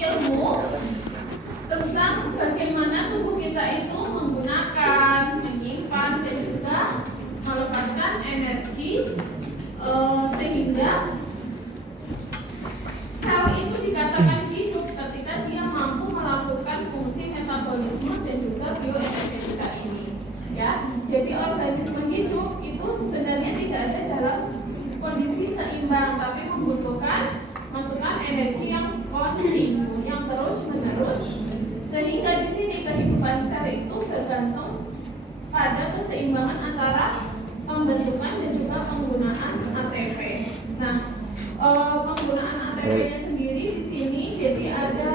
ilmu tentang bagaimana tubuh kita itu menggunakan, menyimpan dan juga melepaskan energi, sehingga sel itu dikatakan hidup ketika dia mampu melakukan fungsi metabolisme dan juga bioenergetika ini. Ya, jadi organisme hidup itu sebenarnya tidak ada dalam kondisi seimbang, tapi membutuhkan masukan energi yang kontinu, yang terus menerus, sehingga di sini kehidupan sel itu bergantung pada keseimbangan antara pembentukan dan juga penggunaan ATP. Nah, penggunaan ATP-nya sendiri di sini jadi ada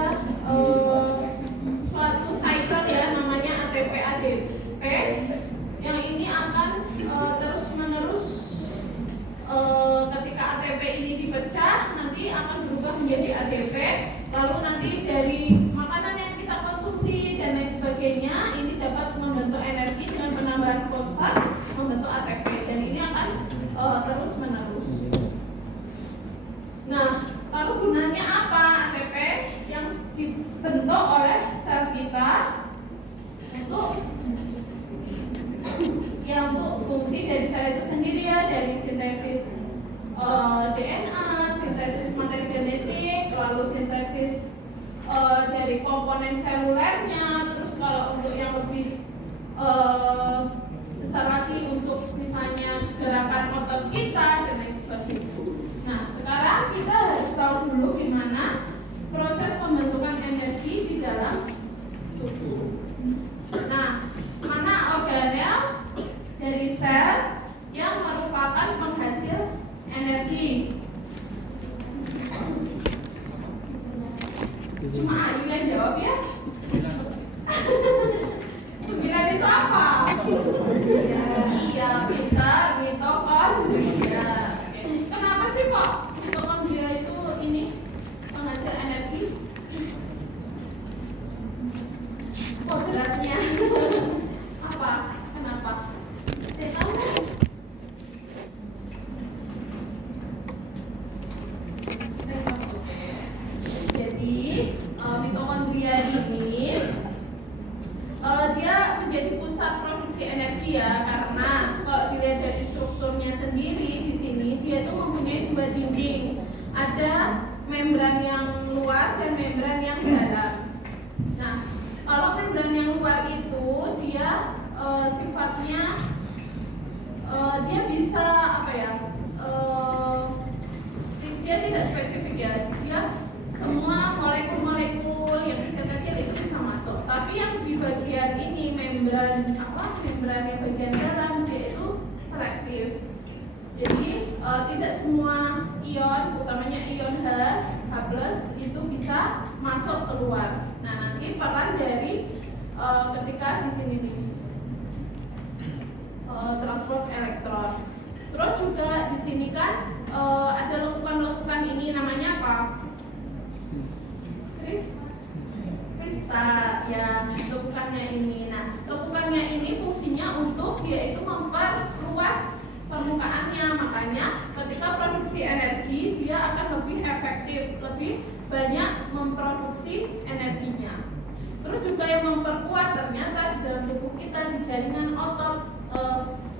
suatu cycle ya, namanya ATP-ADP, yang ini akan terus menerus. Ketika ATP ini dipecah, nanti akan berubah menjadi ADP, lalu nanti dari makanan yang kita konsumsi dan lain sebagainya ini dapat membentuk energi dengan penambahan fosfat membentuk ATP, dan ini akan terus menerus. Nah, lalu gunanya apa ATP yang dibentuk oleh sel kita? Untuk fungsi dari sel itu sendiri ya, dari sintesis DNA, sintesis materi genetik, lalu sintesis dari komponen selulernya. Terus kalau untuk yang lebih besar lagi, untuk misalnya gerakan otot kita dan lain sebagainya. Nah, sekarang kita harus tahu dulu gimana proses pembentukan energi di dalam tubuh. Nah, mana organel dari sel yang merupakan penghasil energi? Cuma Ayu yang jawab ya. 9 itu apa? Iya, pintar, mitokondria. Kenapa sih kok mitokondria itu ini penghasil energi? Kok beratnya? Apa? Kenapa? Tahu kan? Jadi mitokondria ini dia menjadi pusat produksi energi ya, karena kalau dilihat dari strukturnya sendiri di sini dia itu mempunyai 2 dinding, ada membran yang luar dan membran yang dalam. Nah, kalau membran yang luar itu dia sifatnya dia bisa apa ya? Dia tidak spesifik ya. Dia semua molekul-molekul yang kecil-kecil itu bisa masuk. Tapi yang di bagian ini membran yang bagian dalam dia itu selektif. Jadi tidak semua ion, utamanya ion H+ itu bisa masuk keluar. Nah, nanti peran dari ketika di sini nih transport elektron. Terus juga di sini kan ada lekukan-lekukan ini, namanya apa? Kristal ya, lekukannya ini. Nah, lekukannya ini fungsinya untuk dia itu memperluas permukaannya, makanya ketika produksi energi dia akan lebih efektif, lebih banyak memproduksi energinya. Terus juga yang memperkuat ternyata di dalam tubuh kita di jaringan otot,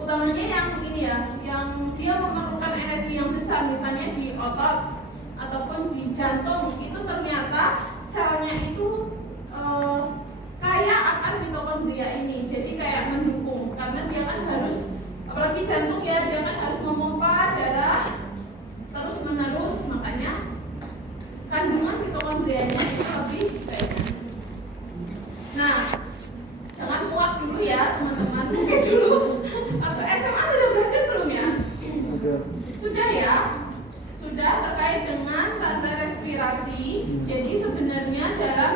utamanya yang ini ya, yang dia memerlukan energi yang besar, misalnya di otot ataupun di jantung, itu ternyata selnya itu kaya akan mitokondria ini, jadi kayak mendukung, karena dia kan harus, apalagi jantung ya, dia kan harus memompa darah terus menerus, makanya kandungan mitokondrianya itu lebih baik. Nah, jangan muak dulu ya teman-teman, mungkin dulu atau SMA sudah belajar belum ya? Sudah ya? Sudah terkait dengan rantai respirasi. Jadi sebenarnya dalam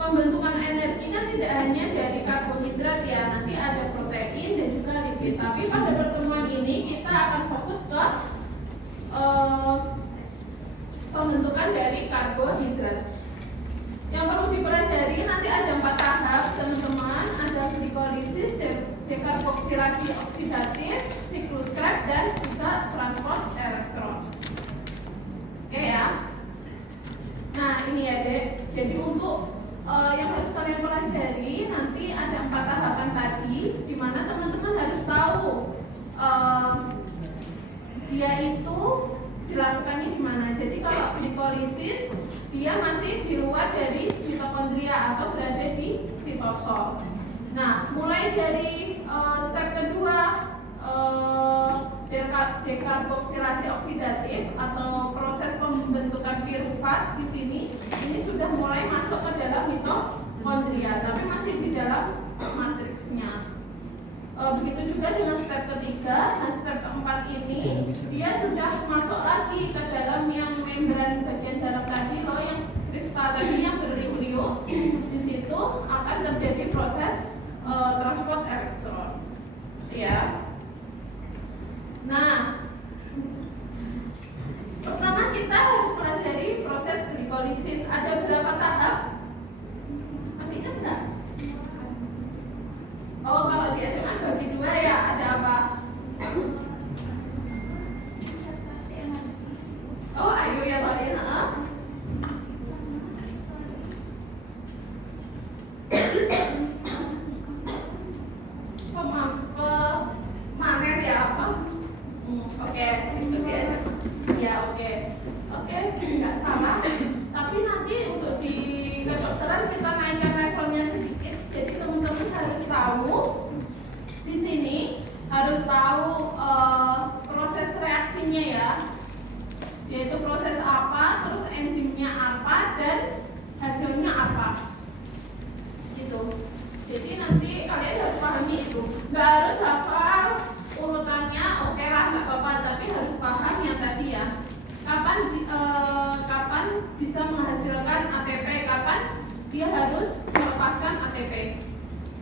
pembentukan energi kan tidak hanya dari karbohidrat ya, nanti ada protein dan juga lipid. Tapi pada pertemuan ini kita akan fokus ke pembentukan dari karbohidrat. Yang perlu dipelajari nanti ada 4 tahap teman-teman, ada glikolisis, dekarboksilasi oksidatif, siklus Krebs, dan juga transport elektron. Oke ya. Nah ini ya Dek. Jadi untuk yang harus kalian pelajari nanti ada 4 tahapan tadi, di mana teman-teman harus tahu dia itu dilakukannya di mana. Jadi kalau glikolisis dia masih di luar dari mitokondria atau berada di sitosol. Nah, mulai dari step kedua dekarboksilasi oksidatif atau proses pembentukan pirufat di sini ini sudah mulai masuk ke dalam mitokondria, tapi masih di dalam matriksnya. Begitu juga dengan step ketiga. Nah, step keempat ini dia sudah masuk lagi ke dalam yang membran bagian dalam tadi loh, yang kristal tadi yang berliuk-liuk. Di situ akan terjadi proses transport elektron, ya. Nah, pertama kita harus pelajari proses glikolisis. Ada berapa tahap? Masih ingat nggak? Oh, kalau di SMA bagi 2 ya, ada apa? Oh, ayo ya Pak ya. Pemanen ya apa? Oke, itu dia. Ya, oke, nggak salah. Tapi nanti untuk di kedokteran kita naikkan levelnya sedikit. Jadi teman-teman harus tahu di sini, harus tahu proses reaksinya ya, yaitu proses apa, terus enzimnya apa, dan hasilnya apa. Gitu. Jadi nanti kalian harus pahami itu. Nggak harus hafal urutannya, oke lah, nggak apa-apa, tapi harus paham yang tadi ya. Kapan bisa menghasilkan ATP, kapan dia harus melepaskan ATP.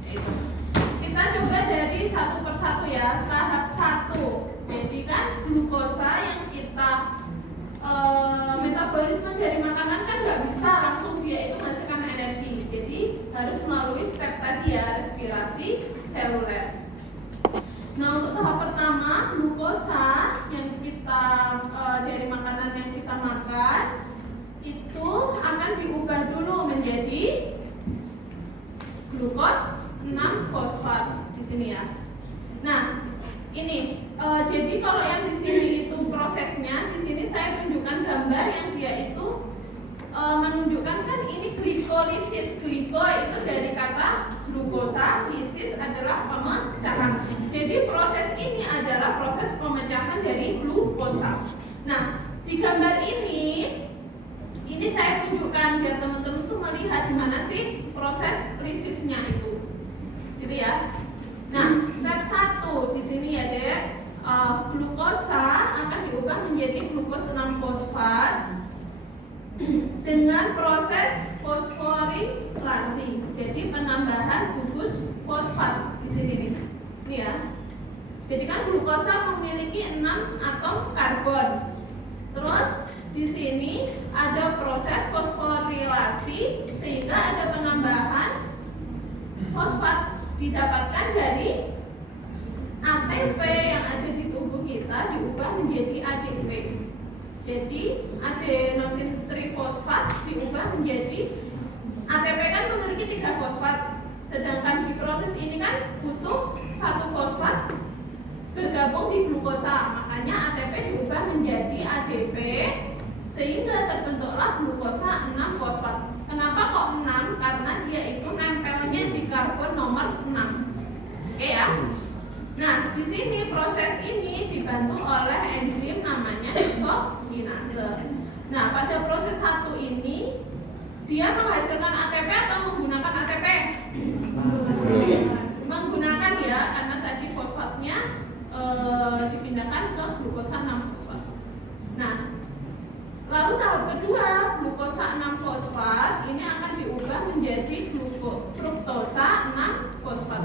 Itu. Kita coba dari satu persatu ya. Tahap 1. Jadi kan glukosa yang kita metabolisme dari makanan kan nggak bisa langsung dia itu menghasilkan energi. Jadi harus melalui step tadi ya, respirasi seluler. Nah, untuk tahap pertama, glukosa yang kita dari makanan yang kita makan itu akan diubah dulu menjadi glukos 6-fosfat di sini ya. Nah, ini jadi kalau yang di sini itu prosesnya, di sini saya tunjukkan gambar yang dia itu menunjukkan kan ini glikolisis. Gliko itu dari kata glukosa, lisis adalah pemecahan. Jadi proses ini adalah proses pemecahan dari glukosa. Nah, di gambar ini saya tunjukkan biar teman-teman tuh melihat gimana sih proses lisisnya itu, gitu ya. Nah, step 1 di sini ya dek, glukosa akan diubah menjadi glukos 6-fosfat dengan proses fosforilasi. Jadi penambahan gugus fosfat di sini nih. Ini ya. Jadi kan glukosa memiliki 6 atom karbon. Terus di sini ada proses fosforilasi sehingga ada penambahan fosfat didapatkan dari ATP yang ada di tubuh kita diubah menjadi ADP. Jadi adenosin trifosfat diubah menjadi ATP kan memiliki 3 fosfat, sedangkan di proses ini kan butuh 1 fosfat bergabung di glukosa, makanya ATP diubah menjadi ADP sehingga terbentuklah glukosa 6-fosfat. Kenapa kok 6? Karena dia itu nempelnya di karbon nomor 6. Oke ya. Nah, di sini proses ini dibantu oleh enzim namanya isokinase. Nah, pada proses 1 ini dia menghasilkan ATP atau menggunakan ATP? Menggunakan ya, karena tadi fosfatnya dipindahkan ke glukosa 6-fosfat. Nah, lalu tahap kedua, glukosa 6-fosfat ini akan diubah menjadi fruktosa 6-fosfat.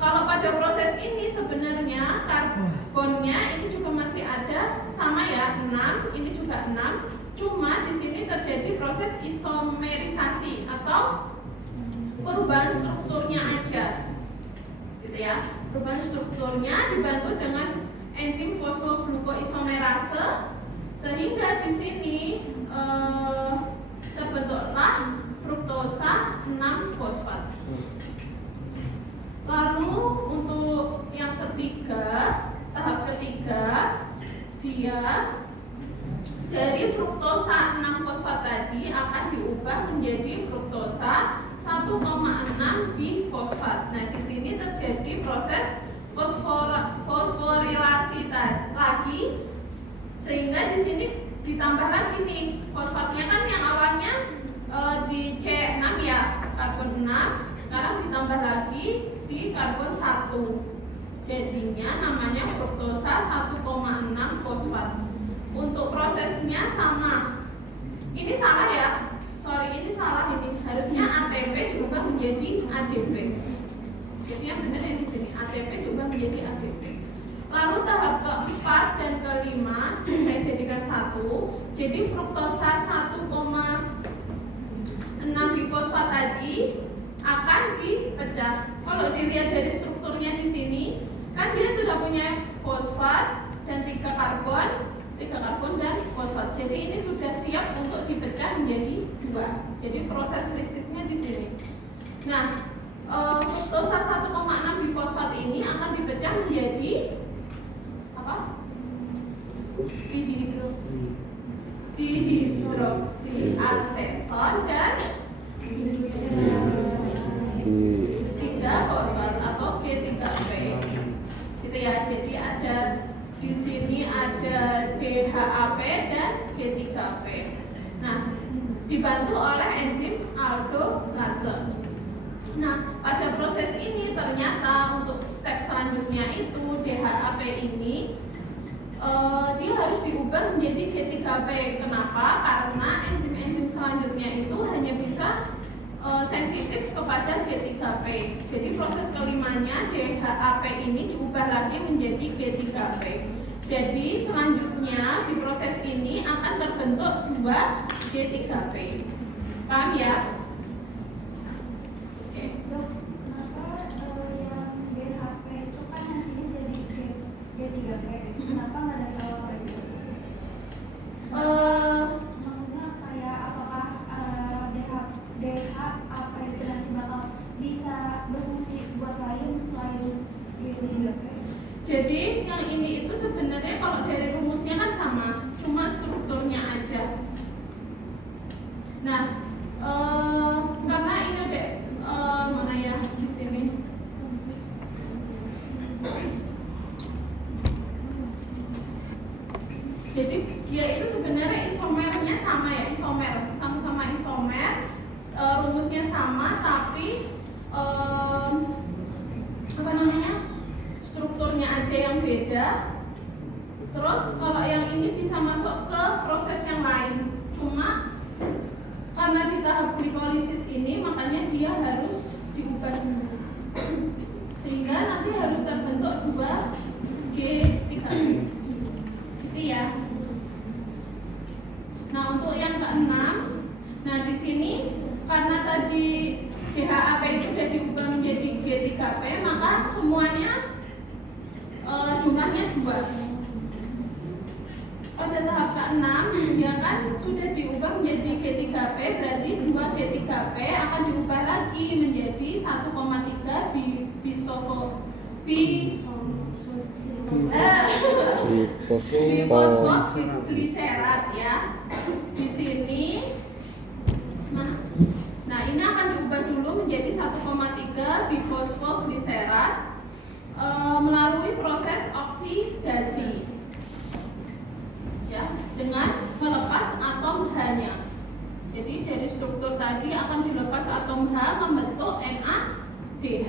Kalau pada proses ini sebenarnya karbonnya ini juga masih ada, sama ya, 6, ini juga 6. Cuma di sini terjadi proses isomerisasi atau perubahan strukturnya aja, gitu ya. Perubahan strukturnya dibantu dengan enzim fosfoglukoisomerase sehingga di sini terbentuklah diubah menjadi fruktosa 1,6 bifosfat. Nah, di sini terjadi proses fosforilasi lagi, sehingga di sini ditambah lagi nih fosfatnya, kan yang awalnya di C6 ya, karbon 6, sekarang ditambah lagi di karbon 1. Jadinya namanya fruktosa 1,6 fosfat. Untuk prosesnya sama. Ini salah ya. Sorry, ini salah ini. Harusnya ATP diubah menjadi ADP. Jadi yang benar yang di sini ATP diubah menjadi ADP. Lalu tahap keempat dan kelima saya jadikan satu. Jadi fruktosa 1,6 bifosfat tadi akan dipecah. Kalau dilihat dari strukturnya di sini, kan dia sudah punya fosfat dan 3 karbon dan fosfat. Jadi ini sudah siap untuk dipecah menjadi 2. Jadi proses lisisnya di sini. Nah, fruktosa 1,6 bifosfat ini akan dipecah menjadi apa? Dihidroksiaseton dan 3 fosfat atau G3P. Gitu ya. Jadi ada di sini ada DHAP dan G3P. Nah, dibantu oleh enzim aldolase. Nah, pada proses ini ternyata untuk step selanjutnya itu DHAP ini dia harus diubah menjadi G3P. Kenapa? Karena enzim-enzim selanjutnya itu hanya bisa sensitif kepada G3P. Jadi proses kelimanya DHAP ini diubah lagi menjadi G3P. Jadi selanjutnya di proses ini akan terbentuk 2 G3P. Paham ya? Oke. Kenapa yang DHP itu kan nantinya jadi G3P? Kenapa nggak dari awal aja? Maksudnya kayak apakah DHAP itu nanti bakal bisa berfungsi buat lain selain G3P? Jadi yang ini itu sebenarnya kalau dari rumusnya kan sama, cuma strukturnya aja. Nah, karena ini deh mana ya di sini. Jadi dia itu sebenarnya isomernya sama ya, sama-sama isomer, rumusnya sama, tapi apa namanya? Strukturnya aja yang beda. Terus kalau yang ini bisa masuk ke proses yang lain, cuma karena di tahap glikolisis ini makanya dia harus diubah dulu, sehingga nanti harus terbentuk 2 G3P gitu ya. Nah, untuk yang keenam, nah di sini karena tadi DHAP itu sudah diubah menjadi G3P, maka semuanya jumlahnya 2. Pada tahap ke-6 dia kan sudah diubah menjadi G3P, berarti 2 G3P akan diubah lagi menjadi 1,3 bifosfoglycerat ya. Di sini nah ini akan diubah dulu menjadi 1,3 bifosfoglycerat melalui proses oksidasi ya, dengan melepas atom H-nya. Jadi dari struktur tadi akan dilepas atom H membentuk NADH.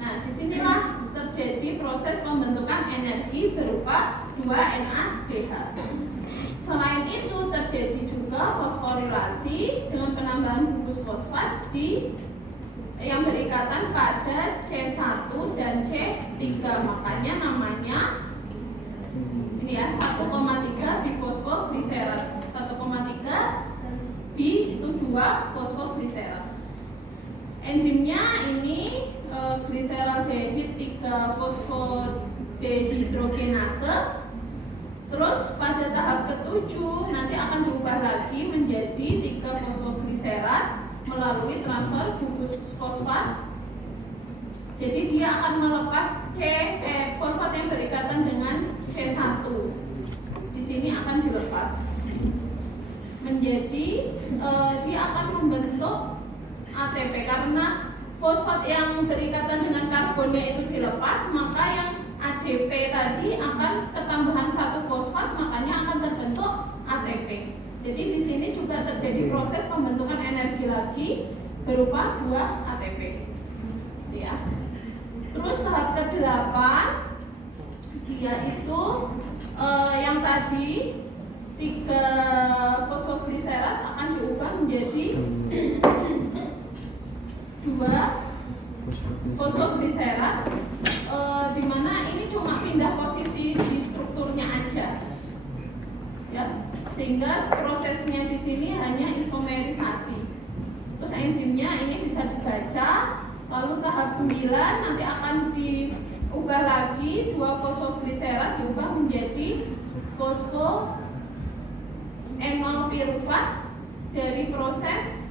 Nah, disinilah terjadi proses pembentukan energi berupa 2 NADH. Selain itu terjadi juga fosforilasi dengan penambahan gugus fosfat yang berikatan pada C1 dan C3, makanya namanya ini ya 1,3 bifosfoglycerat. 1,3 bi itu 2 fosfoglycerat. Enzimnya ini glyceraldehyde 3 fosfodehidrogenase. Terus pada tahap ke-7 nanti akan diubah lagi menjadi 3 fosfoglycerat melalui transfer gugus fosfat. Jadi dia akan melepas fosfat yang berikatan dengan C1. Di sini akan dilepas. menjadi dia akan membentuk ATP karena fosfat yang berikatan dengan karbonnya itu dilepas, maka yang ADP tadi akan ketambahan satu fosfat, makanya akan terbentuk ATP. Jadi di sini juga terjadi proses pembentukan energi lagi berupa 2 ATP. Ya. Terus tahap ke-8 yaitu yang tadi 3 fosfogliserat akan diubah menjadi 2 fosfogliserat, di mana ini cuma pindah posisi di strukturnya aja, ya, sehingga prosesnya di sini hanya isomerisasi. Terus enzimnya ini bisa dibaca. Lalu tahap 9 nanti akan diubah lagi 2 fosfogliserat diubah menjadi fosfoenol pirufat dari proses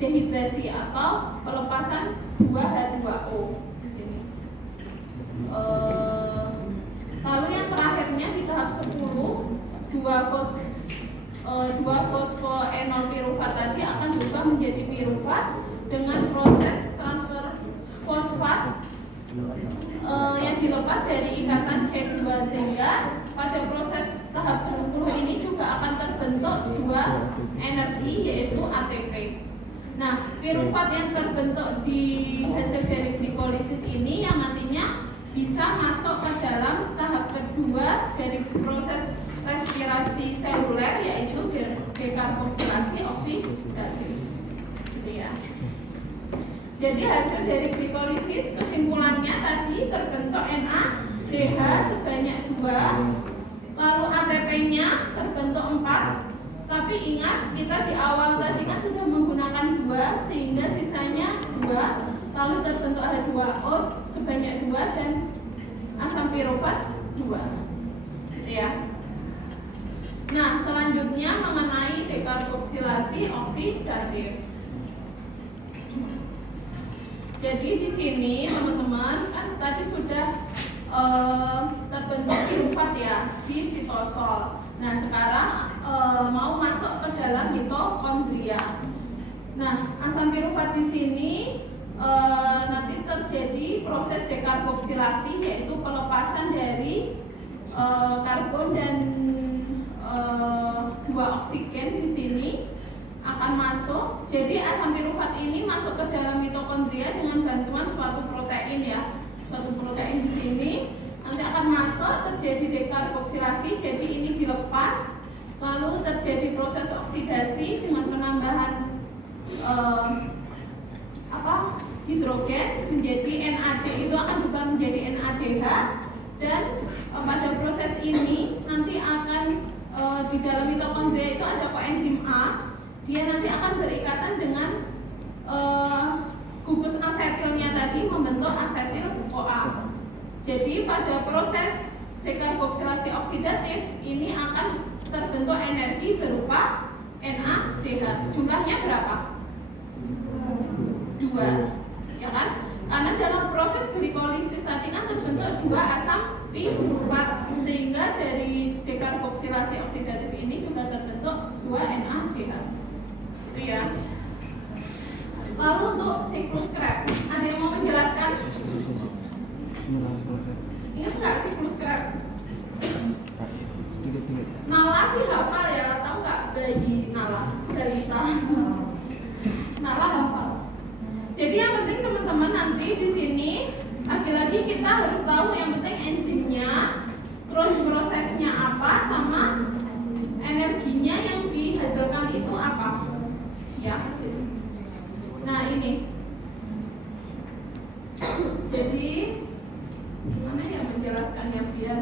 dehidrasi atau pelepasan 2H2O di sini. Lalu yang terakhirnya di tahap 10 2 fosfoenol pirufat tadi akan diubah menjadi pirufat dengan proses transfer fosfat yang dilepas dari ikatan C2, sehingga pada proses tahap ke-10 ini juga akan terbentuk 2 energi yaitu ATP. Nah, pirufat yang terbentuk di hasil dari glikolisis ini yang nantinya bisa masuk ke dalam tahap kedua dari proses respirasi seluler yaitu dekarboksilasi oksidasi. Gitu ya. Jadi hasil dari glikolisis kesimpulannya tadi terbentuk NADH sebanyak 2, lalu ATP-nya terbentuk 4. Tapi ingat kita di awal tadi kan sudah menggunakan 2 sehingga sisanya 2, lalu terbentuk H2O sebanyak 2 dan asam pirufat 2. Gitu ya. Nah, selanjutnya mengenai dekarboksilasi oksidatif. Jadi di sini teman-teman kan tadi sudah terbentuk pirufat ya di sitosol. Nah, sekarang mau masuk ke dalam mitokondria. Nah, asam pirufat di sini nanti terjadi proses dekarboksilasi yaitu pelepasan dari karbon dan 2 oksigen di sini akan masuk. Jadi asam pirufat ini masuk ke dalam mitokondria dengan bantuan suatu protein ya. Suatu protein di sini nanti akan masuk, terjadi dekarboksilasi. Jadi ini dilepas, lalu terjadi proses oksidasi dengan penambahan hidrogen menjadi NAD, itu akan berubah menjadi NADH. Dan pada proses ini nanti akan di dalam mitokondria itu ada koenzim A. Dia nanti akan berikatan dengan gugus asetilnya tadi membentuk asetil-CoA. Jadi pada proses dekarboksilasi oksidatif ini akan terbentuk energi berupa NADH. Jumlahnya berapa? 2, ya kan? Karena dalam proses glikolisis tadi kan terbentuk 2 asam pirufat, sehingga dari dekarboksilasi oksidatif ini juga terbentuk 2 NADH. Itu ya. Lalu untuk siklus Krebs, ada yang mau menjelaskan? Ingat nggak siklus Krebs? Nala sih hafal ya, tahu nggak bayi Nala, balita? Nala hafal. Jadi yang penting teman-teman nanti di sini lagi-lagi kita harus tahu yang penting enzimnya, terus prosesnya apa, sama energinya yang dihasilkan itu apa, ya. Nah ini, jadi gimana ya menjelaskannya biar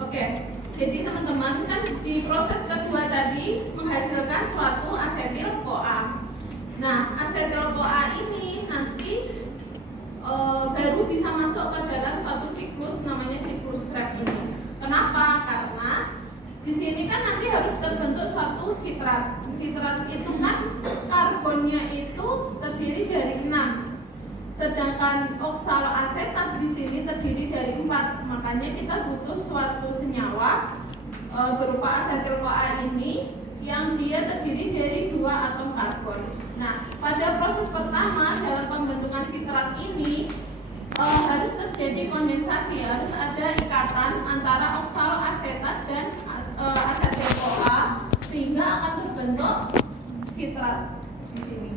oke. Jadi teman-teman kan di proses kedua tadi menghasilkan suatu asetil-CoA. Nah, asetil-CoA ini nanti baru bisa masuk ke dalam suatu siklus namanya siklus Krebs ini. Kenapa? Karena di sini kan nanti harus terbentuk suatu sitrat. Sitrat itu kan karbonnya itu terdiri dari 6. Sedangkan oksaloasetat di sini terdiri dari 4. Makanya kita butuh suatu senyawa berupa asetil-CoA ini yang dia terdiri dari 2 atom karbon. Nah, pada proses pertama dalam pembentukan sitrat ini harus terjadi kondensasi, harus ada ikatan antara oksaloasetat dan asetil-CoA sehingga akan terbentuk sitrat di sini.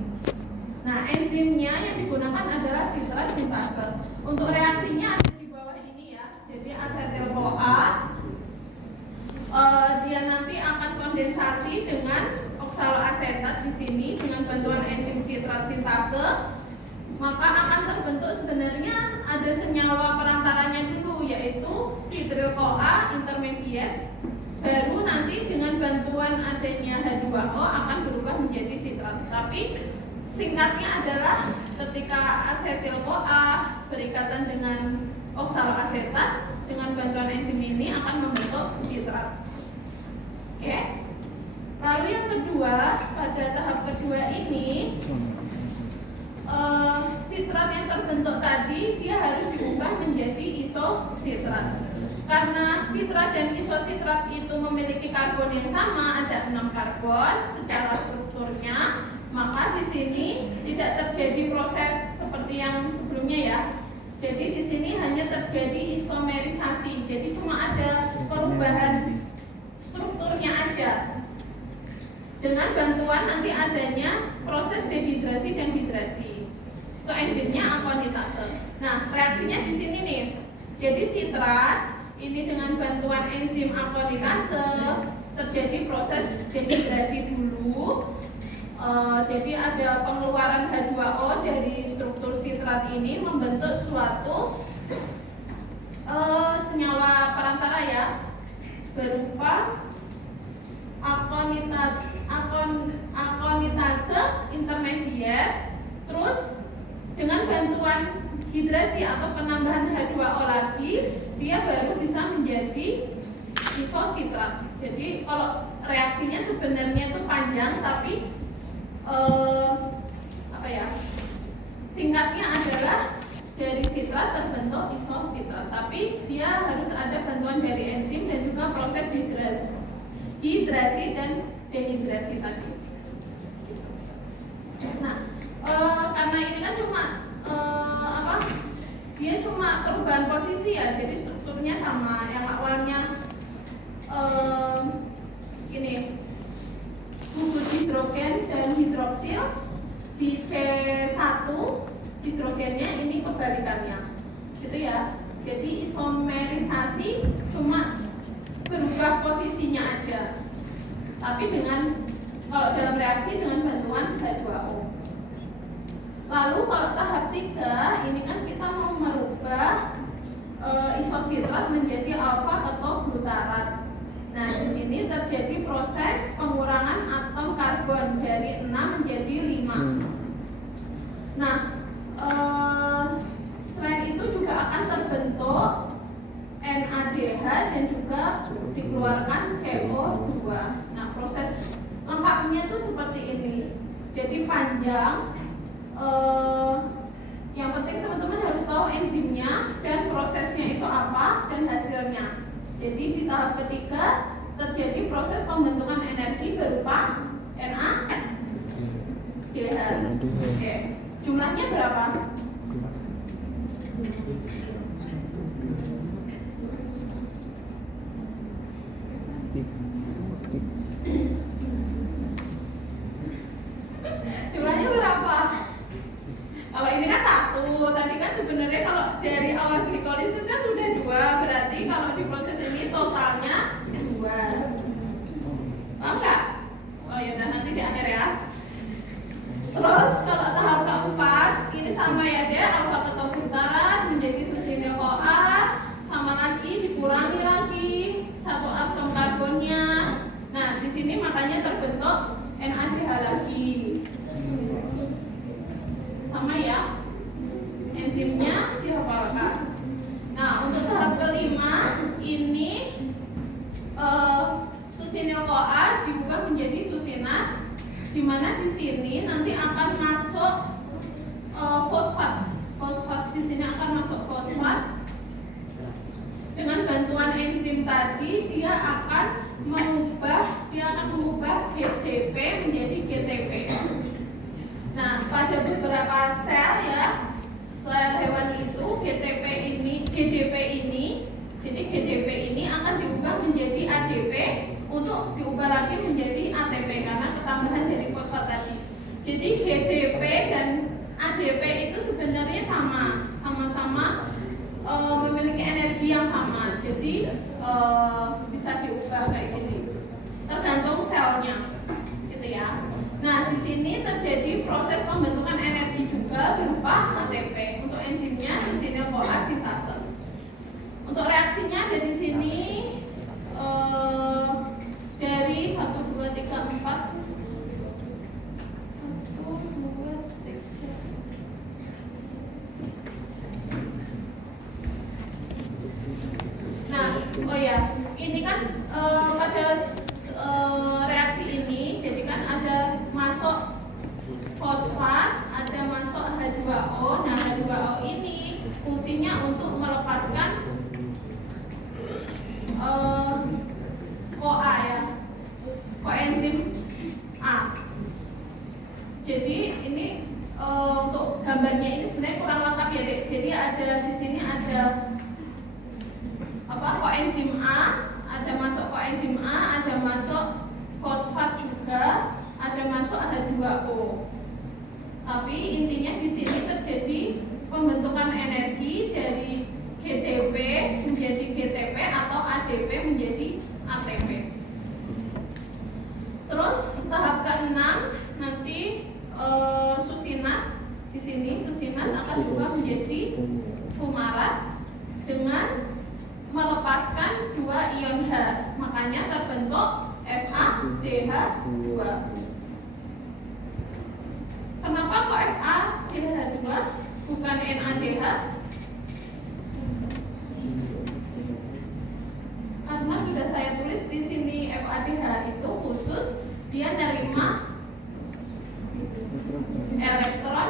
Nah, enzimnya yang digunakan adalah sitrat sintase. Untuk reaksinya ada di bawah ini ya. Jadi asetil-CoA dia nanti akan kondensasi dengan oksaloasetat di sini dengan bantuan enzim sitrat sintase. Maka akan terbentuk sebenarnya ada senyawa perantaranya dulu yaitu sitril-CoA intermediate. Baru nanti dengan bantuan adanya H2O akan berubah menjadi sitrat. Tapi singkatnya adalah ketika asetil-CoA berikatan dengan oksaloasetat dengan bantuan enzim ini akan membentuk sitrat. Oke. Lalu yang kedua, pada tahap kedua ini sitrat yang terbentuk tadi dia harus diubah menjadi isositrat. Karena sitrat dan isositrat itu memiliki karbon yang sama, ada 6 karbon secara strukturnya, maka di sini tidak terjadi proses seperti yang sebelumnya ya. Jadi di sini hanya terjadi isomerisasi. Jadi cuma ada perubahan strukturnya aja. Dengan bantuan nanti adanya proses dehidrasi dan hidrasi. Itu enzimnya akonitase. Nah, reaksinya di sini nih. Jadi sitrat ini dengan bantuan enzim akonitase terjadi proses dehidrasi dulu. Jadi ada pengeluaran H2O dari struktur sitrat ini membentuk suatu senyawa perantara ya berupa akonitase intermediate. Terus dengan bantuan hidrasi atau penambahan H2O lagi dia baru bisa menjadi isositrat. Jadi kalau reaksinya sebenarnya itu panjang tapi singkatnya adalah dari sitrat terbentuk isositrat, tapi dia harus ada bantuan dari enzim dan juga proses hidrasi dan dehidrasi tadi. Nah, karena ini kan cuma dia cuma perubahan posisi ya, jadi strukturnya sama. Yang awalnya ini gugus hidrogen dan hidroksil di C1 hidrogennya ini kebalikannya gitu ya. Jadi isomerisasi cuma berubah posisinya aja, tapi dengan kalau dalam reaksi dengan bantuan H2O. Lalu kalau tahap 3 ini kan kita mau merubah isositrat menjadi alfa ketoglutarat. Nah, di sini terjadi proses pengurangan atom karbon dari 6 menjadi 5. Nah, selain itu juga akan terbentuk NADH dan juga dikeluarkan CO2. Nah, proses lengkapnya itu seperti ini. Jadi panjang. Yang penting teman-teman harus tahu enzimnya dan prosesnya itu apa dan hasilnya. Jadi di tahap ketiga terjadi proses pembentukan energi berupa NADH. Oke. Jumlahnya berapa? Jumlahnya berapa? Kalau ini kan 1, tadi kan sebenarnya kalau dari awal glikolisis kan sudah 2, berarti kalau di proses ini totalnya 2. Paham nggak? Oh ya udah, nanti di akhir ya. Terus kalau tahap keempat ini sama ya deh, alfa ketoglutarat menjadi susinil-CoA, sama lagi dikurangi lagi 1 atom karbonnya. Nah di sini makanya terbentuk NADH lagi. Sama ya, enzimnya dihafalkan. Nah untuk tahap kelima ini susinil-CoA diubah menjadi susinat, di mana di sini nanti akan masuk fosfat. sini akan masuk fosfat. Dengan bantuan enzim tadi dia akan mengubah GDP menjadi GTP. Nah, pada beberapa sel ya, sel hewan itu GDP ini, jadi GDP ini akan diubah menjadi ADP untuk diubah lagi menjadi ATP karena ketambahan dari fosfat tadi. Jadi GDP dan ADP itu sebenarnya sama-sama memiliki energi yang sama. Jadi bisa diubah kayak gini. Tergantung selnya, gitu ya. Nah, di sini terjadi proses pembentukan energi juga berupa ATP. Untuk enzimnya succinyl-CoA sintase. Untuk reaksinya ada di sini dari 1, 2, 3, 4. 1, 2, 3. Nah, oh ya, ini kan pada reaksi ini, jadi kan ada masuk fosfat, ada masuk H2O. Nah, H2O ini fungsinya untuk melepaskan CoA ya, koenzim A. Jadi ini untuk gambarnya ini sebenarnya kurang lengkap ya, Dek. Jadi ada di sini ada koenzim A, ada masuk koenzim A, ada masuk fosfat juga, ada masuk H2O. Tapi intinya di sini terjadi pembentukan energi dari GDP menjadi GTP atau ADP menjadi ATP. Terus tahap ke-6 nanti susinat. Di sini susinat akan berubah menjadi fumarat dengan melepaskan 2 ion H. Makanya terbentuk FADH2. Kenapa kok FADH2 bukan NADH? Karena sudah saya tulis di sini FADH itu khusus dia nerima elektron.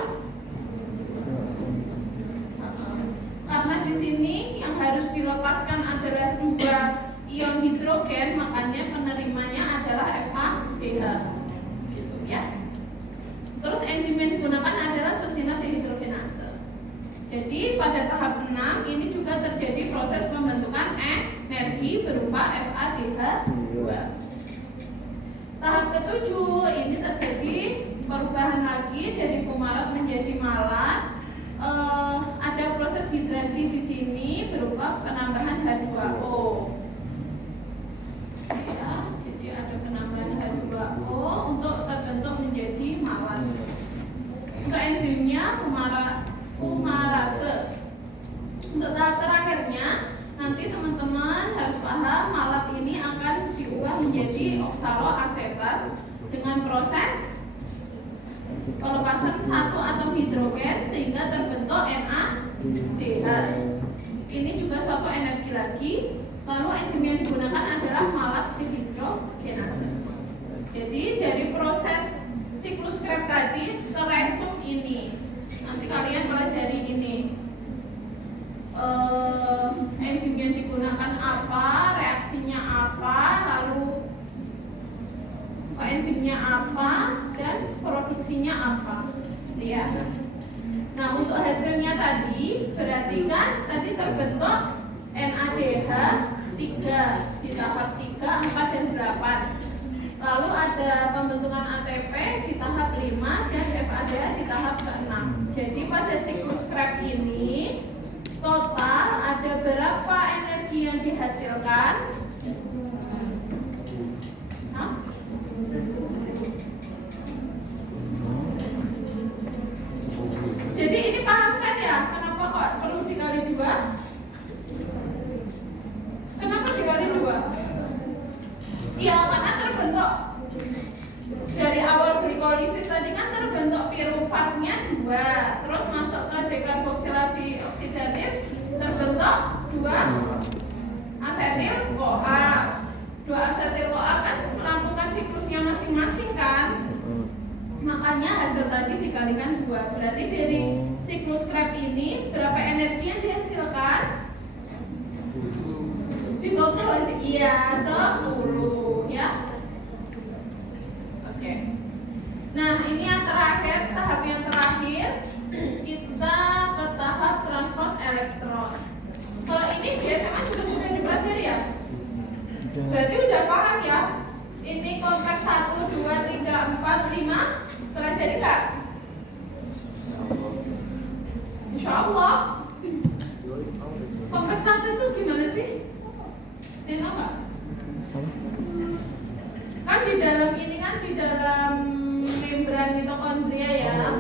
Karena di sini yang harus dilepaskan adalah 2 ion hidrogen, makanya penerimanya adalah FADH. Gitu ya. Terus enzim yang digunakan adalah susinat dehidrogenase. Jadi pada tahap 6 ini juga terjadi proses pembentukan energi berupa FADH2. Tahap ke-7 ini terjadi perubahan lagi dari fumarat menjadi malat. Ada proses hidrasi di sini berupa penambahan H2O. Ya, jadi ada penambahan H2O untuk terbentuk menjadi malat. Untuk enzimnya fumarase. Untuk tahap terakhirnya nanti teman-teman harus paham malat ini akan diubah menjadi oksaloasetat dengan proses pelepasan 1 atom hidrogen sehingga terbentuk NADH. Ini juga suatu energi lagi. Lalu enzim yang digunakan adalah malat dehidrogenase. Jadi dari proses siklus Krebs tadi teresum ini. Nanti kalian pelajari ini. Enzim yang digunakan apa, reaksinya apa, lalu koenzimnya apa, dan produksinya apa, ya. Nah, untuk hasilnya tadi berarti kan tadi terbentuk NADH 3 di tahap 3, 4, dan 8. Lalu ada pembentukan ATP di tahap 5 dan FADH di tahap ke-6. Jadi pada siklus Krebs ini total ada berapa energi yang dihasilkan? Hah? Jadi ini paham kan ya? Kenapa kok perlu dikali 2? Kenapa dikali 2? Ya karena terbentuk dari awal glikolisis tadi kan terbentuk piruvatnya 2, terus masuk ke dekarboksilasi oksidatif terbentuk 2 asetil CoA. 2 asetil CoA kan melakukan siklusnya masing-masing kan? Makanya hasil tadi dikalikan 2. Berarti dari siklus Krebs ini berapa energi yang dihasilkan? Di total aja, iya 10 ya. Oke. Nah ini yang terakhir, tahap yang terakhir kita ke tahap transport elektron. Kalau ini di SMA juga sudah dipelajari ya? Berarti udah paham ya? Ini kompleks 1, 2, 3, 4, 5 pelajari nggak? Insya Allah. Kompleks 1 itu gimana sih? Tahu nggak? Kan di dalam ini kan di dalam membran mitokondria ya.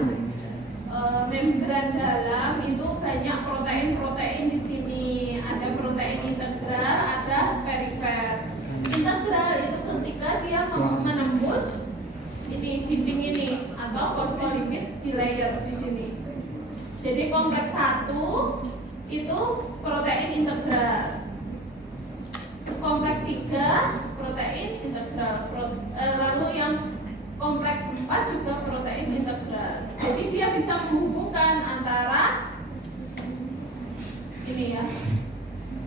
Membran dalam itu banyak protein-protein di sini. Ada protein integral, ada perifer. Integral itu ketika dia menembus ini dinding ini atau fosfolipid bilayer di sini. Jadi kompleks 1 itu protein integral. Kompleks 3 protein integral. Lalu yang kompleks 4 juga protein integral. Jadi dia bisa menghubungkan antara ini ya.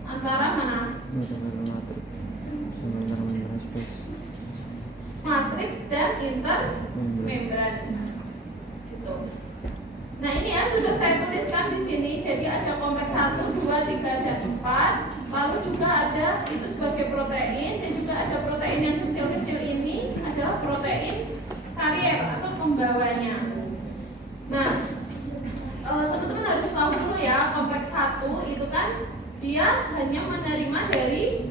Antara mana? Matriks dan intermembran. Gitu. Nah, ini ya sudah saya tuliskan di sini. Jadi ada kompleks 1, 2, 3 dan 4. Lalu juga ada itu sebagai protein dan juga ada protein yang kecil-kecil ini adalah protein karier atau pembawanya. Nah, teman-teman harus tahu dulu ya, kompleks 1 itu kan dia hanya menerima dari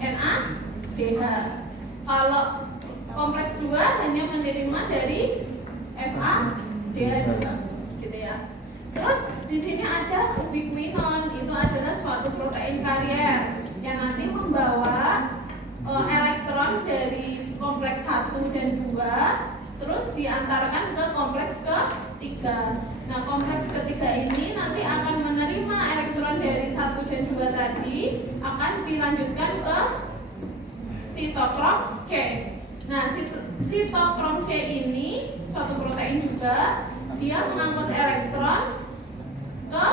NADH. Kalau kompleks 2 hanya menerima dari FADH juga, gitu ya. Terus di sini ada ubiquinon, itu adalah suatu protein karier yang nanti membawa elektron dari kompleks 1 dan 2 terus diantarkan ke kompleks ketiga. Nah, kompleks ketiga ini nanti akan menerima elektron dari 1 dan 2 tadi, akan dilanjutkan ke sitokrom C. Nah, sitokrom C ini suatu protein juga, dia mengangkut elektron ke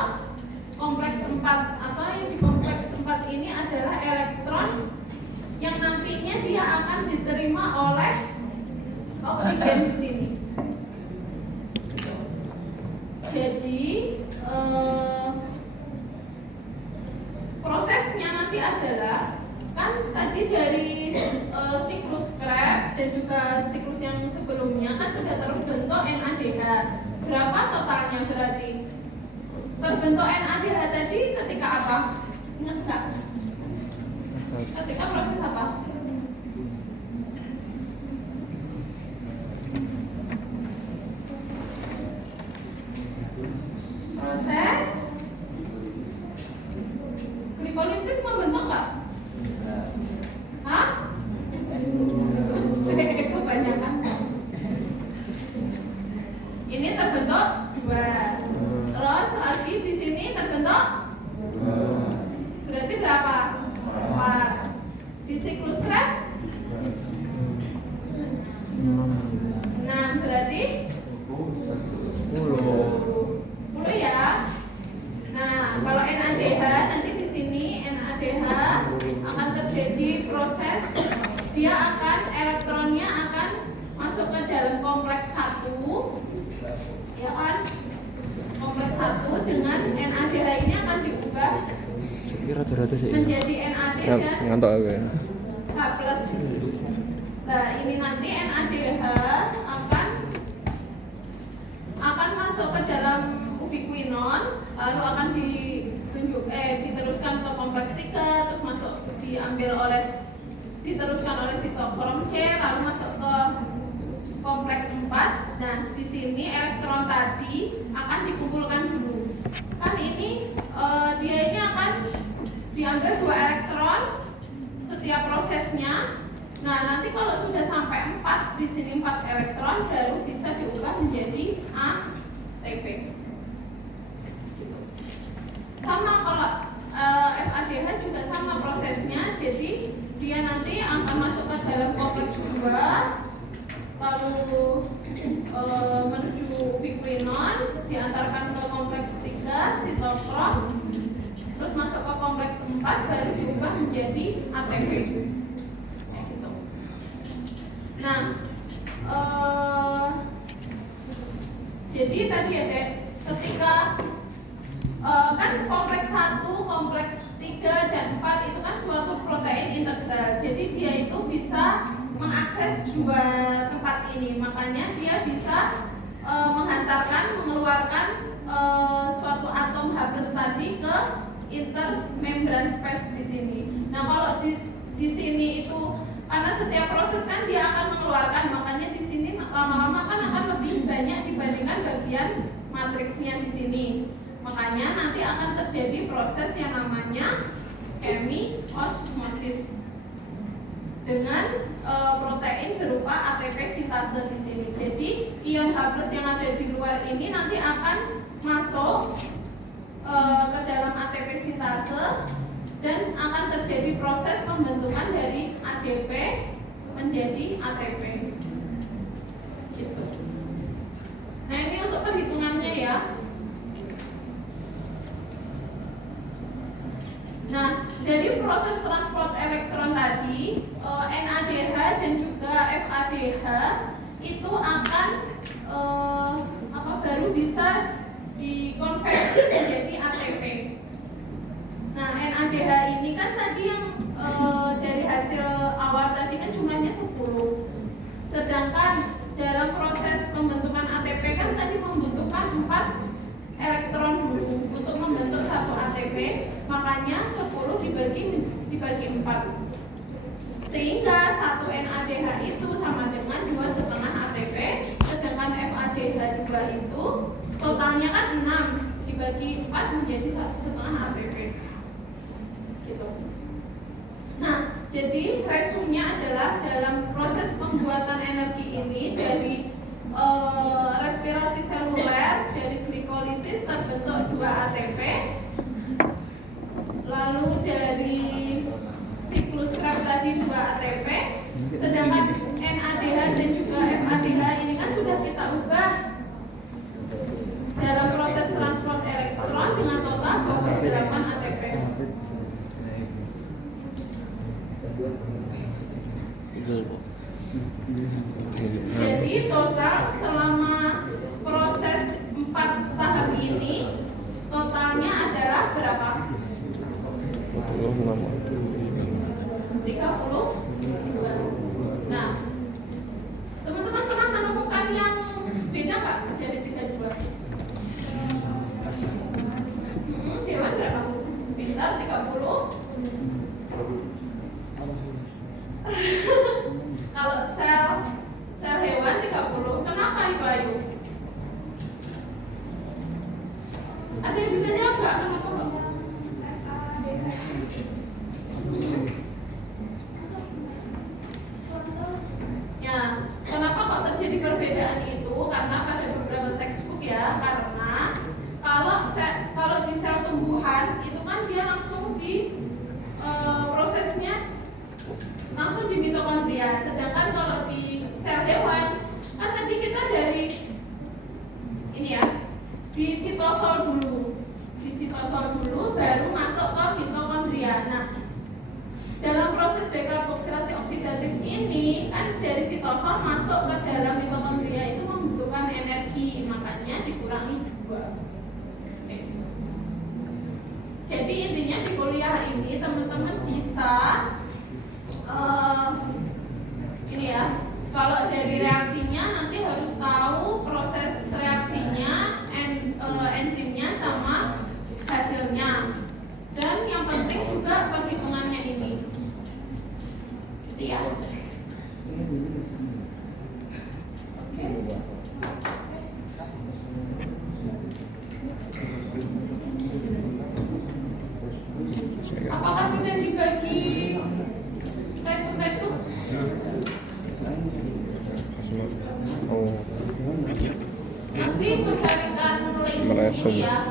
kompleks 4 atau yang di kompleks 4 ini adalah elektron yang nantinya dia akan diterima oleh oksigen di sini. Jadi prosesnya nanti adalah kan tadi dari siklus Krebs dan juga siklus yang sebelumnya kan sudah terbentuk NADH. Berapa totalnya berarti? Terbentuk NADH tadi ketika apa? Ingat nggak? Ketika proses apa? Proses glikolisis membentuk nggak? Hah? Kebanyakan. Ini terbentuk 2. Terus lagi di sini terbentuk 2. Berarti berapa? 4. Di siklus Krebs 6. Berarti 10 ya. Nah, kalau NADH nanti di sini NADH akan terjadi proses, dia akan elektronnya akan masuk ke dalam kompleks 1, ya kan? Kompleks 1 dengan NADH ini akan diubah menjadi NAD dan ngantuk aku ya. H+. Nah, ini nanti NADH akan masuk ke dalam ubiquinon, lalu akan diteruskan ke kompleks 3, terus masuk diteruskan oleh sitokrom C, lalu masuk ke kompleks 4. Nah, di sini elektron tadi akan dikumpulkan dulu. Kan ini dia ini akan diambil 2 elektron setiap prosesnya. Nah, nanti kalau sudah sampai 4, di sini 4 elektron baru bisa diubah menjadi ATP. Gitu. Sama kalau FADH juga sama prosesnya. Jadi dia nanti akan masuk ke dalam kompleks 2, lalu menuju ubiquinon, diantarkan ke kompleks 3 sitokrom, terus masuk ke kompleks 4 baru diubah menjadi ATP. Kayak gitu. Nah, jadi tadi ya Dek, ketika kan kompleks 1, kompleks 3 dan 4 itu kan suatu protein integral. Jadi dia itu bisa mengakses dua tempat ini, makanya dia bisa mengeluarkan suatu atom H+ tadi ke intermembran space di sini. Nah, kalau di sini itu karena setiap proses kan dia akan mengeluarkan, makanya di sini lama-lama kan akan lebih banyak dibandingkan bagian matriksnya di sini. Makanya nanti akan terjadi proses yang namanya chemiosmosis dengan protein berupa ATP sintase di sini. Jadi ion H+ yang ada di luar ini nanti akan masuk ke dalam ATP sintase dan akan terjadi proses pembentukan dari ADP menjadi ATP. Gitu. Nah, ini untuk perhitungannya ya. Nah, dari proses transport elektron tadi, NADH dan juga FADH itu akan baru bisa dikonversi menjadi ATP. Nah, NADH ini kan tadi yang dari hasil awal tadi kan jumlahnya 10. Sedangkan dalam proses pembentukan ATP kan tadi membutuhkan 4 elektron dulu untuk membentuk satu ATP, makanya 10 dibagi 4. Sehingga 1 NADH itu sama dengan 2,5 ATP, sedangkan FADH juga itu totalnya kan 6 dibagi 4 menjadi 1,5 ATP. Gitu. Nah, jadi resumnya adalah dalam proses pembuatan energi ini dari respirasi seluler, dari glikolisis terbentuk 2 ATP, lalu dari siklus Krebs tadi 2 ATP, sedangkan NADH dan juga FADH ini kan sudah kita ubah dalam proses transport elektron dengan total 28 ATP. Jadi total selama proses 4 tahap ini totalnya adalah berapa? 32. Nah, teman-teman pernah menemukan yang beda nggak dari 32? Dewan berapa? Pintar 30. Kalau sel hewan 30. Kenapa itu Ayu? Ada yang bisa jawab nggak? Kenapa Mbak? Ya, kenapa kok terjadi perbedaan itu? Karena pada beberapa textbook ya, karena kalau di sel tumbuhan itu kan dia langsung di prosesnya langsung di mitokondria, sedangkan kalau di sel hewan kan tadi kita dari ini ya, di sitosol dulu baru masuk ke mitokondria. Nah, dalam proses dekarboksilasi oksidatif ini kan dari sitosol masuk ke dalam mitokondria itu membutuhkan energi, makanya dikurangi 2. Jadi intinya di kuliah ini teman-teman bisa ini ya, kalau dari reaksinya nanti harus tahu proses reaksinya, enzimnya sama hasilnya, dan yang penting juga perhitungannya ini. Gitu ya. Apakah sudah dibagi resum-resum? Oh, Nanti mencarikan link meresum. ini ya,